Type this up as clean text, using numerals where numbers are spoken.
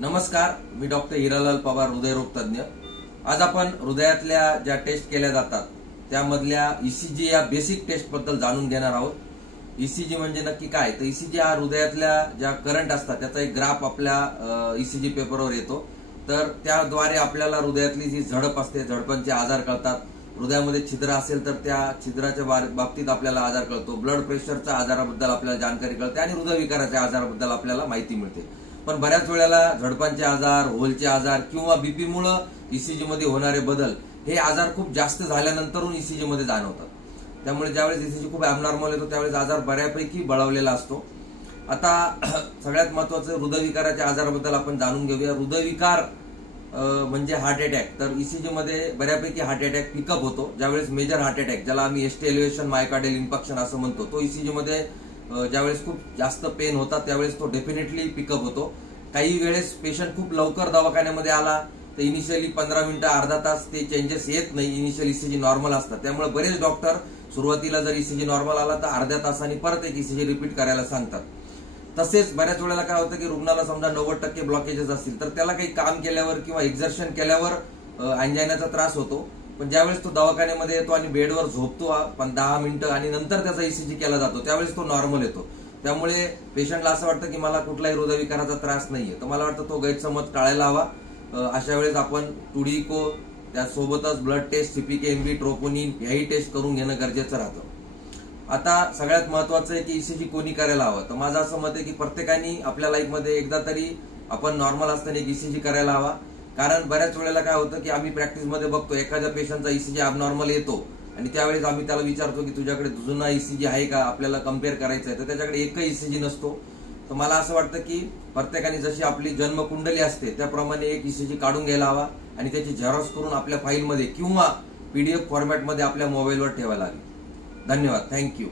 नमस्कार, मी डॉक्टर हिरालाल पवार, हृदयरोग तज्ञ। आज आपण हृदयातल्या ज्या टेस्ट केल्या जातात त्यामधल्या ईसीजी या बेसिक टेस्ट बद्दल जाणून घेणार आहोत। ईसीजी म्हणजे नक्की काय? तर ईसीजी हा हृदयातल्या ज्या करंट असतात त्याचा एक ग्राफ आपल्या ईसीजी पेपरवर येतो। तर त्याद्वारे आपल्याला हृदयातली जी झडप असते, झडपांचे आजार कळतात। हृदयामध्ये छिद्र असेल तर त्या छिद्राच्या बाबतीत आपल्याला आजार कळतो। ब्लड प्रेशरच्या आजाराबद्दल आपल्याला जानकारी कळते आणि हृदयविकाराच्या आजाराबद्दल आपल्याला माहिती मिळते। पण बऱ्याच वेळेला झडपांचे आजार, होलचे आजार किंवा बीपी मुळे ईसीजी मध्ये होणारे बदल हे आजार खूप जास्त झाल्यानंतरून ईसीजी मध्ये जाणवतात। त्यामुळे ज्यावेळेस ईसीजी खूप ॲबनॉर्मल येतो त्यावेळेस आजार बऱ्यापैकी बळावलेला असतो। आता सगळ्यात महत्त्वाचं हृदयविकाराच्या आजाराबद्दल आपण जाणून घेऊया। हृदयविकार म्हणजे हार्ट अटॅक। तर ईसीजी मध्ये बऱ्यापैकी हार्ट अटॅक पिकअप होतो ज्यावेळेस मेजर हार्ट अटॅक, ज्याला आम्ही एसटी एलिव्हेशन मायोकार्डियल इन्फेक्शन असं म्हणतो, तो ईसीजी मध्ये ज्यावेळेस खूप जास्त पेन होतात त्यावेळेस तो डेफिनेटली पिकअप होतो। काही वेळेस पेशंट खूप लवकर दवाखान्यामध्ये आला तर इनिशियली 15 मिनिटं अर्धा तास ते चेंजेस येत नाही, इनिशियल ईसीजी नॉर्मल असतात। त्यामुळे बरेच डॉक्टर सुरुवातीला जर ईसीजी नॉर्मल आला तर अर्ध्या तासांनी परत एक ईसीजी रिपीट करायला सांगतात। तसेच बऱ्याच वेळेला काय होतं की रुग्णाला समजा 90% ब्लॉकेजेस असतील तर त्याला काही काम केल्यावर किंवा एक्झर्शन केल्यावर अँजायनाचा त्रास होतो। पण ज्यावेळेस तो दवाखान्यामध्ये येतो आणि बेडवर झोपतो 10 मिनिटं आणि नंतर त्याचा ईसीजी केला जातो त्यावेळेस तो नॉर्मल येतो। त्यामुळे पेशंटला असं वाटतं की मला कुठलाही हृदयविकाराचा त्रास नाहीये। तर मला वाटतं तो गैरसमज टाळायला हवा। अशा वेळेस आपण टुडिको, त्यासोबतच ब्लड टेस्ट, सीपीके-एमबी, ट्रोपोनिन याही टेस्ट करून घेणं गरजेचं राहतं। आता सगळ्यात महत्वाचं आहे की ईसीजी कोणी करायला हवं? तर माझं असं मत आहे की प्रत्येकाने आपल्या लाईफमध्ये एकदा तरी आपण नॉर्मल असताना एक ईसीजी करायला हवा। कारण बऱ्याच वेळेला काय होतं की आम्ही प्रॅक्टिसमध्ये बघतो एखाद्या पेशंटचा ईसीजी ॲबनॉर्मल येतो आणि त्यावेळेस आम्ही त्याला विचारतो की तुझ्याकडे जुना ईसीजी आहे का, आपल्याला कम्पेअर करायचं आहे, तर त्याच्याकडे एकही ईसीजी नसतो। तर मला असं वाटतं की प्रत्येकाने जशी आपली जन्मकुंडली असते त्याप्रमाणे एक ईसीजी काढून घ्यायला हवा आणि त्याची झेरॉक्स करून आपल्या फाईलमध्ये किंवा पीडीएफ फॉर्मॅटमध्ये आपल्या मोबाईलवर ठेवायला हवी। धन्यवाद, थँक्यू।